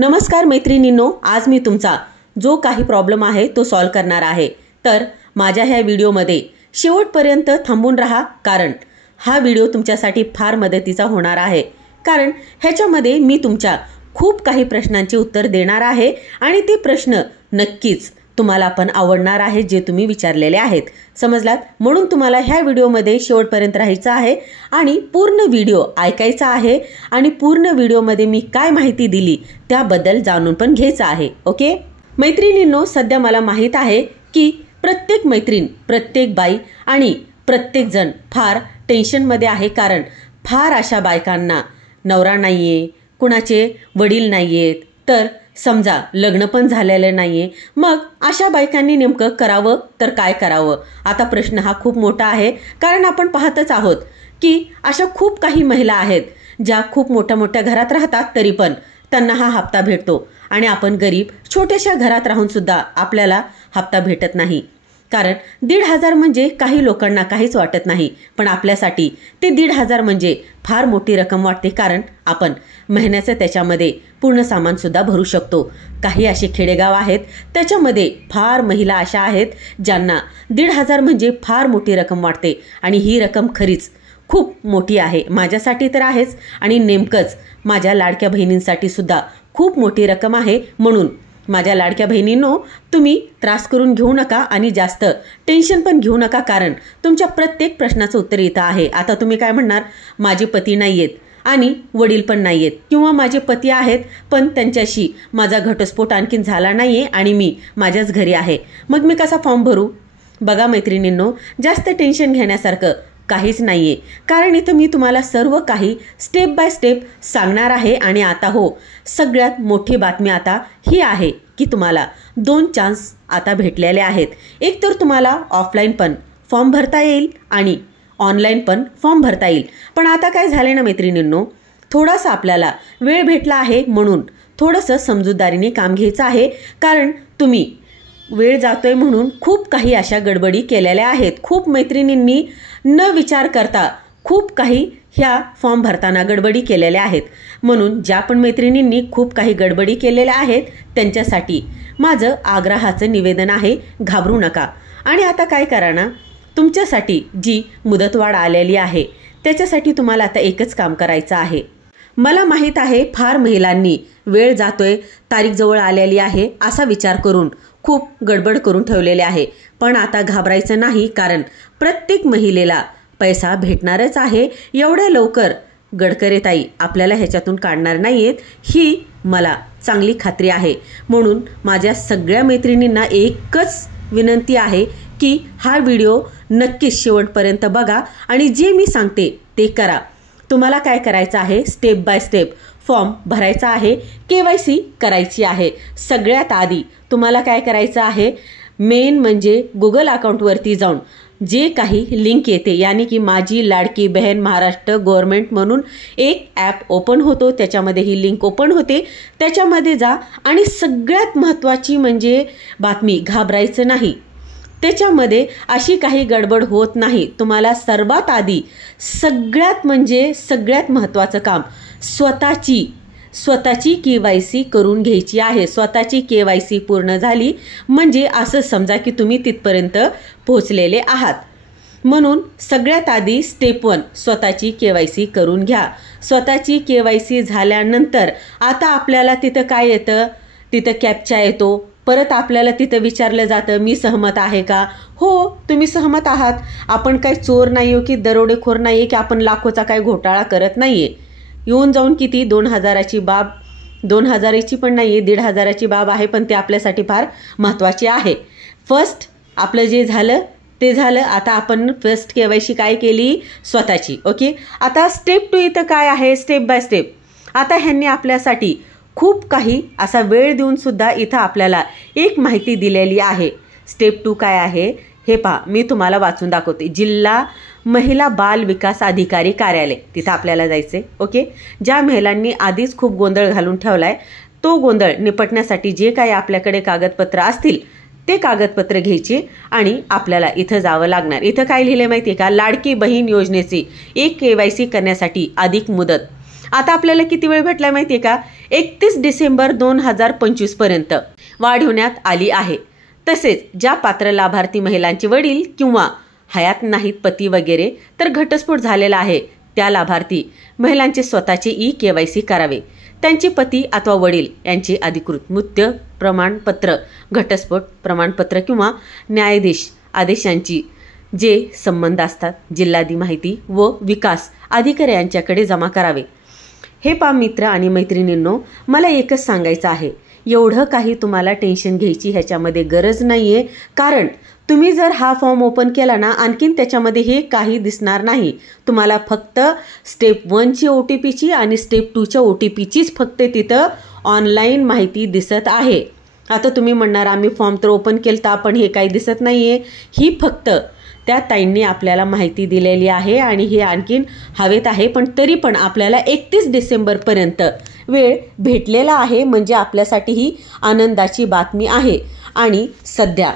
नमस्कार मैत्रिणींनो, आज मी तुमचा जो काही प्रॉब्लेम आहे तो सॉल्व करणार आहे। तर माझ्या ह्या व्हिडिओमध्ये शेवटपर्यंत थांबून राहा, कारण हा व्हिडिओ तुमच्यासाठी फार मदतीचा होणार आहे। कारण ह्याच्यामध्ये मी तुमच्या खूप काही प्रश्नांची उत्तर देणार आहे आणि ते प्रश्न नक्कीच तुम्हाला पण आवडणार आहे जे तुम्ही विचारलेले आहेत। समजलात? म्हणून तुम्हाला ह्या व्हिडिओमध्ये शेवटपर्यंत राहायचं आहे आणि पूर्ण व्हिडिओ ऐकायचा आहे आणि पूर्ण व्हिडिओमध्ये मी काय माहिती दिली त्याबद्दल जाणून पण घ्यायचं आहे। ओके मैत्रिणींनो, सध्या मला माहित आहे की प्रत्येक मैत्रीण, प्रत्येक बाई आणि प्रत्येक जण फार टेन्शनमध्ये आहे, कारण फार अशा बायकांना नवरा नाहीये, कुणाचे वडील नाहीयेत, तर समजा लग्न पण झालेलं नाहीये। मग अशा बायकांनी नेमकं करावं तर काय करावं? आता प्रश्न हा खूप मोठा आहे, कारण आपण पाहतच आहोत की अशा खूप काही महिला आहेत ज्या खूप मोठ्या मोठ्या घरात राहतात, तरी पण त्यांना हा हप्ता भेटतो आणि आपण गरीब छोट्याशा घरात राहून सुद्धा आपल्याला हप्ता भेटत नाही। कारण 1,500 म्हणजे काही लोकांना काहीच वाटत नाही, पण आपल्यासाठी ते 1,500 म्हणजे फार मोठी रक्कम वाटते, कारण आपण महिन्याचं त्याच्यामध्ये पूर्ण सामान सुद्धा भरू शकतो। काही असे खेडेगाव आहेत त्याच्यामध्ये फार महिला अशा आहेत ज्यांना 1,500 म्हणजे फार मोठी रक्कम वाटते आणि ही रक्कम खरीच खूप मोठी आहे। माझ्यासाठी तर आहेच आणि नेमकंच माझ्या लाडक्या बहिणींसाठी सुद्धा खूप मोठी रक्कम आहे। म्हणून माझ्या लाडक्या बहिणींनो, तुम्ही त्रास करून घेऊ नका आणि जास्त टेन्शन पण घेऊ नका, कारण तुमच्या प्रत्येक प्रश्नाचं उत्तर इथं आहे। आता तुम्ही काय म्हणणार, माझे पती नाहीयेत आणि वडील पण नाहीयेत, किंवा माझे पती आहेत पण त्यांच्याशी माझा घटस्फोट आणखीन झाला नाहीये आणि मी माझ्याच घरी आहे, मग मी कसा फॉर्म भरू? बघा मैत्रिणींनो, जास्त टेन्शन घेण्यासारखं काहीच नाहीये, कारण इथं मी तुम्हाला सर्व काही स्टेप बाय स्टेप सांगणार आहे। आणि आता सगळ्यात मोठी बातमी आता ही आहे की तुम्हाला 2 चान्स आता भेटलेले आहेत। एक तर तुम्हाला ऑफलाईन पण फॉर्म भरता येईल आणि ऑनलाईन पण फॉर्म भरता येईल। पण आता काय झाले ना मैत्रिणींनो, थोडासा आपल्याला वेळ भेटला आहे, म्हणून थोडंसं समजूतदारीने काम घ्यायचं आहे, कारण तुम्ही वेळ जातोय म्हणून खूप काही अशा गडबडी केलेल्या आहेत। खूप मैत्रिणींनी न विचार करता खूप काही ह्या फॉर्म भरताना गडबडी केलेल्या आहेत। म्हणून ज्या पण मैत्रिणींनी खूप काही गडबडी केलेल्या आहेत त्यांच्यासाठी माझं आग्रहाचं निवेदन आहे, घाबरू नका। आणि आता काय करा ना, तुमच्यासाठी जी मुदतवाढ आलेली आहे त्याच्यासाठी तुम्हाला आता एकच काम करायचं आहे। मला माहीत आहे फार महिलांनी वेळ जातोय, तारीख जवळ आलेली आहे असा विचार करून खूप गडबड करून ठेवलेले आहे, पण आता घाबरायचं नाही, कारण प्रत्येक महिलेला पैसा भेटणारच आहे। एवढ्या लवकर गडकरीताई आपल्याला ह्याच्यातून काढणार नाहीयेत, ही मला चांगली खात्री आहे। म्हणून माझ्या सगळ्या मैत्रिणींना एकच विनंती आहे की हा व्हिडिओ नक्कीच शेवटपर्यंत बघा आणि जे मी सांगते ते करा। तुम्हाला काय करायचं आहे, स्टेप बाय स्टेप फॉर्म भरायचा आहे, KYC करायची आहे। सगळ्यात आधी तुम्हाला काय करायचं आहे, मेन म्हणजे गुगल अकाउंटवरती जाऊन जे काही लिंक येते, यानी की माझी लाडकी बहन महाराष्ट्र गव्हर्नमेंट म्हणून एक ॲप ओपन होतो, त्याच्यामध्ये ही लिंक ओपन होते, त्याच्यामध्ये जा आणि सगळ्यात महत्त्वाची म्हणजे बातमी, घाबरायचं नाही। त्याच्यामध्ये अशी काही गडबड होत नाही। तुम्हाला सर्वात आधी सगळ्यात महत्त्वाचं काम स्वतःची KYC करून घ्यायची आहे। स्वतःची KYC पूर्ण झाली म्हणजे असं समजा की तुम्ही तिथपर्यंत पोहोचलेले आहात। म्हणून सगळ्यात आधी स्टेप 1 स्वतःची KYC करून घ्या। स्वतःची KYC झाल्यानंतर आता आपल्याला तिथं काय येतं, तिथं कॅप्चा येतो। परत आपल्याला तिथं विचारलं जातं, मी सहमत आहे का? हो, तुम्ही सहमत आहात। आपण काही चोर नाही हो की दरोडेखोर नाही आहे की आपण लाखोचा काही घोटाळा करत नाही आहे। येऊन जाऊन किती 2,000ची बाब, 2,000ची पण नाही आहे, 1,500ची बाब आहे, पण ते आपल्यासाठी फार महत्त्वाची आहे। फर्स्ट आपलं जे झालं ते झालं। आता आपण फर्स्ट KYC काय केली, स्वतःची। ओके, आता स्टेप 2 इथं काय आहे, स्टेप बाय स्टेप। आता ह्यांनी आपल्यासाठी खूप काही असा वेळ देऊन सुद्धा इथं आपल्याला एक माहिती दिलेली आहे। स्टेप 2 काय आहे हे पहा, मी तुम्हाला वाचून दाखवते। जिल्हा महिला बाल विकास अधिकारी कार्यालय, तिथं आपल्याला जायचे। ओके, ज्या महिलांनी आधीच खूप गोंधळ घालून ठेवलाय तो गोंधळ निपटण्यासाठी जे काही आपल्याकडे कागदपत्र असतील ते कागदपत्र घ्यायचे आणि आपल्याला इथं जावं लागणार। इथं काय लिहिलंय माहिती आहे का, लाडकी बहीण योजनेची एक KYC करण्यासाठी अधिक मुदत। आता आपल्याला किती वेळ भेटला माहिती आहे का? 31 डिसेंबर 2025 पर्यंत वाढवण्यात आली आहे. तसेच ज्या पात्र लाभार्थी महिलांचे वडील किंवा हयात नाहीत, पती वगैरे, तर घटस्फोट झालेला आहे, त्या लाभार्थी महिलांचे स्वतःचे KYC करावे. त्यांचे पती अथवा वडील यांचे अधिकृत मृत्यू प्रमाणपत्र, घटस्फोट प्रमाणपत्र किंवा न्यायाधीश आदेशांची जे संबंध असतात जिल्हाधिकारी माहिती व विकास अधिकारी यांच्याकडे जमा करावे. हे पहा मित्र आणि मैत्रिणींनो, मला एकच सांगायचं आहे, एवढं काही तुम्हाला टेन्शन घ्यायची ह्याच्यामध्ये गरज नाही आहे. कारण तुम्ही जर हा फॉर्म ओपन केला ना, आणखीन त्याच्यामध्ये हे काही दिसणार नाही. तुम्हाला फक्त स्टेप 1ची OTPची आणि स्टेप 2च्या OTPचीच फक्त तिथं ऑनलाईन माहिती दिसत आहे. आता तुम्ही म्हणणार आम्ही फॉर्म तर ओपन केलं तर पण हे काही दिसत नाही आहे. ही फक्त त्या ताईंनी आपल्याला माहिती दिलेली आहे आणि हे आणखीन हवेत आहे. पण तरी पण आपल्याला 31 डिसेंबरपर्यंत वेळ भेटलेला आहे, म्हणजे आपल्यासाठी ही आनंदाची बातमी आहे. आणि सध्या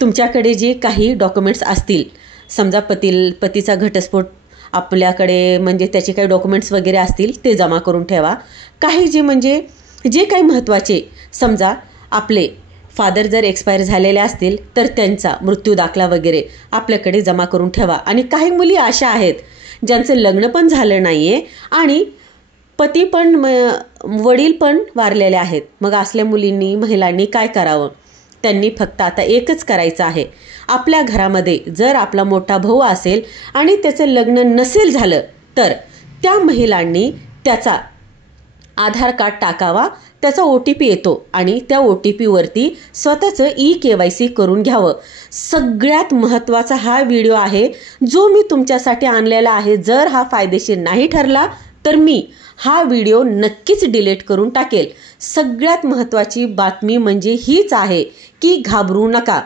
तुमच्याकडे जे काही डॉक्युमेंट्स असतील, समजा पतीचा घटस्फोट आपल्याकडे म्हणजे त्याचे काही डॉक्युमेंट्स वगैरे असतील ते जमा करून ठेवा. काही जे काही महत्त्वाचे, समजा आपले फादर जर एक्सपायर झालेले असतील तर त्यांचा मृत्यू दाखला वगैरे आपल्याकडे जमा करून ठेवा. आणि काही मुली अशा आहेत ज्यांचं लग्न पण झालं नाही आहे आणि पती पण वडील पण वारलेले आहेत. मग असल्या महिलांनी काय करावं? त्यांनी फक्त आता एकच करायचं आहे. आपल्या घरामध्ये जर आपला मोठा भाऊ असेल आणि त्याचं लग्न नसेल झालं तर त्या महिलांनी त्याचा आधार कार्ड टाकावा, त्याचा OTP येतो आणि त्या OTPवरती स्वतःचं KYC करून घ्यावं. सगळ्यात महत्त्वाचा हा व्हिडिओ आहे जो मी तुमच्यासाठी आणलेला आहे. जर हा फायदेशीर नाही ठरला तर मी हा व्हिडिओ नक्कीच डिलीट करून टाकेल. सगळ्यात महत्त्वाची बातमी म्हणजे हीच आहे की घाबरू नका.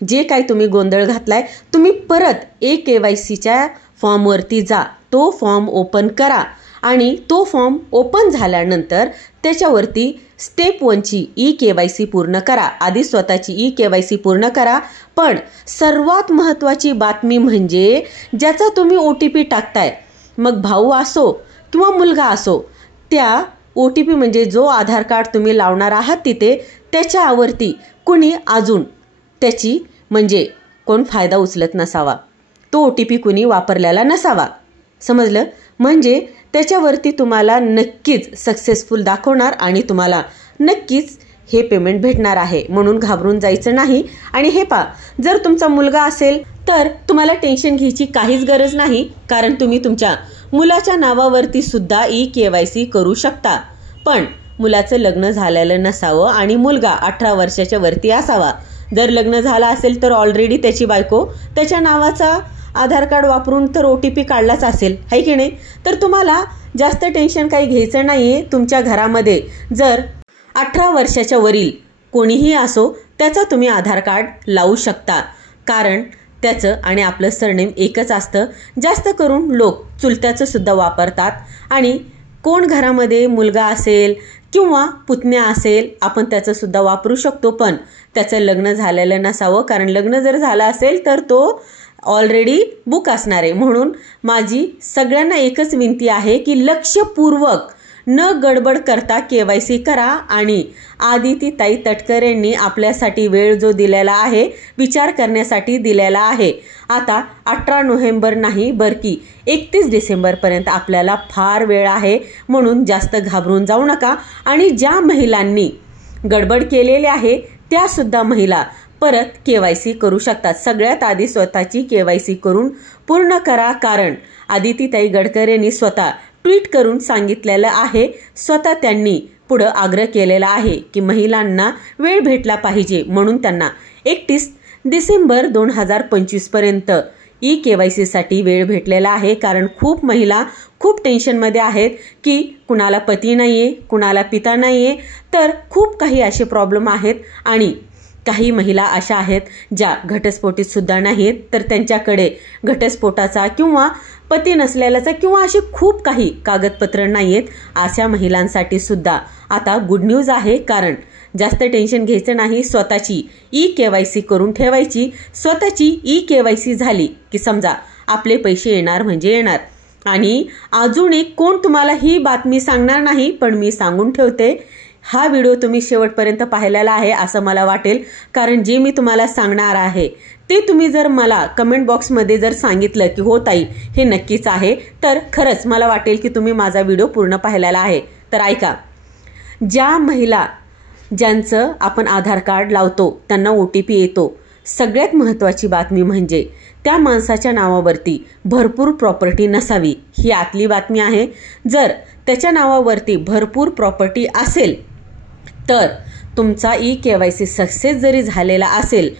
जे काही तुम्ही गोंधळ घातलाय, तुम्ही परत KYCच्या फॉर्मवरती जा, तो फॉर्म ओपन करा आणि तो फॉर्म ओपन झाल्यानंतर त्याच्यावरती स्टेप 1ची KYC पूर्ण करा. आधी स्वतःची KYC पूर्ण करा. पण सर्वात महत्त्वाची बातमी म्हणजे ज्याचा तुम्ही OTP टाकताय, मग भाऊ असो किंवा मुलगा असो, त्या OTP म्हणजे जो आधार कार्ड तुम्ही लावणार आहात तिथे, त्याच्यावरती कुणी अजून त्याची म्हणजे कोण फायदा उचलत नसावा, तो OTP कुणी वापरलेला नसावा. समजलं? म्हणजे त्याच्यावरती तुम्हाला नक्कीच सक्सेसफुल दाखवणार आणि तुम्हाला नक्कीच हे पेमेंट भेटणार आहे. म्हणून घाबरून जायचं नाही. आणि हे पहा, जर तुमचा मुलगा असेल तर तुम्हाला टेन्शन घ्यायची काहीच गरज नाही, कारण तुम्ही तुमच्या मुलाच्या नावावरती सुद्धा KYC करू शकता. पण मुलाचं लग्न झालेलं नसावं आणि मुलगा 18 वर्षाच्या वरती असावा. जर लग्न झालं असेल तर ऑलरेडी त्याची बायको त्याच्या नावाचा आधार कार्ड वापरून तर OTP काढलाच असेल, है की नाही? तर तुम्हाला जास्त टेन्शन काही घ्यायचं नाही आहे. तुमच्या घरामध्ये जर 18 वर्षाच्या वरील कोणीही असो त्याचा तुम्ही आधार कार्ड लावू शकता, कारण त्याचं आणि आपलं सरनेम एकच असतं. जास्त करून लोक चुलत्याचं सुद्धा वापरतात. आणि कोण घरामध्ये मुलगा असेल किंवा पुतण्या असेल, आपण त्याचं सुद्धा वापरू शकतो. पण त्याचं लग्न झालेलं नसावं, कारण लग्न जर झालं असेल तर तो ऑलरेडी बुक असणार आहे. म्हणून माझी सगळ्यांना एकच विनंती आहे की लक्षपूर्वक न गडबड करता KYC करा. आणि आदितीताई तटकर यांनी आपल्यासाठी वेळ जो दिलेला आहे, विचार करण्यासाठी दिलेला आहे. आता 18 नोव्हेंबर नाही बरकी 31 डिसेंबरपर्यंत आपल्याला फार वेळ आहे. म्हणून जास्त घाबरून जाऊ नका. आणि ज्या महिलांनी गडबड केलेली आहे त्यासुद्धा महिला परत KYC करू शकतात. सगळ्यात आधी स्वतःची KYC करून पूर्ण करा, कारण आदितीताई गडकर यांनी स्वतः ट्विट करून सांगितलेलं आहे. स्वतः त्यांनी पुढं आग्रह केलेला आहे की महिलांना वेळ भेटला पाहिजे, म्हणून त्यांना 31 डिसेंबर 2025 पर्यंत KYCसाठी वेळ भेटलेला आहे. कारण खूप महिला खूप टेन्शनमध्ये आहेत की कुणाला पती नाही आहे, कुणाला पिता नाही आहे, तर खूप काही असे प्रॉब्लेम आहेत. आणि काही महिला अशा आहेत ज्या घटस्फोटीत सुद्धा नाहीत, तर त्यांच्याकडे घटस्फोटाचा किंवा पती नसलेल्याचा किंवा असे खूप काही कागदपत्र नाही आहेत. अशा महिलांसाठी सुद्धा आता गुड न्यूज आहे, कारण जास्त टेन्शन घ्यायचं नाही. स्वतःची KYC करून ठेवायची. स्वतःची KYC झाली की समजा आपले पैसे येणार म्हणजे येणार. आणि अजून एक कोण तुम्हाला ही बातमी सांगणार नाही, पण मी सांगून ठेवते, हा व्हिडिओ तुम्ही शेवटपर्यंत पाहिलेला आहे असं मला वाटेल, कारण जे मी तुम्हाला सांगणार आहे ते तुम्ही जर मला कमेंट बॉक्समध्ये जर सांगितलं की हो ताई हे नक्कीच आहे, तर खरंच मला वाटेल की तुम्ही माझा व्हिडिओ पूर्ण पाहिलेला आहे. तर ऐका, ज्या महिला ज्यांचं आपण आधार कार्ड लावतो त्यांना OTP येतो, सगळ्यात महत्त्वाची बातमी म्हणजे त्या माणसाच्या नावावरती भरपूर प्रॉपर्टी नसावी, ही आतली बातमी आहे. जर त्याच्या नावावरती भरपूर प्रॉपर्टी असेल तर तुमचा KYC सक्सेस जरी झालेला असेल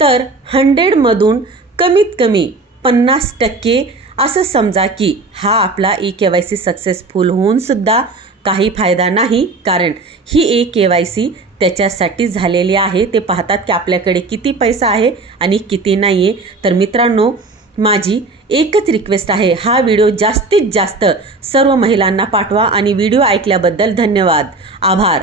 तर 100मधून कमीत कमी 50% असं समजा की हा आपला KYC सक्सेसफुल होऊन सुद्धा काही फायदा नाही, कारण ही KYC त्याच्यासाठी झालेली आहे. ते पाहतात की आपल्याकडे किती पैसा आहे आणि किती नाही आहे. तर मित्रांनो, माझी एकच रिक्वेस्ट आहे, हा व्हिडिओ जास्तीत जास्त सर्व महिलांना पाठवा आणि व्हिडिओ ऐकल्याबद्दल धन्यवाद, आभार.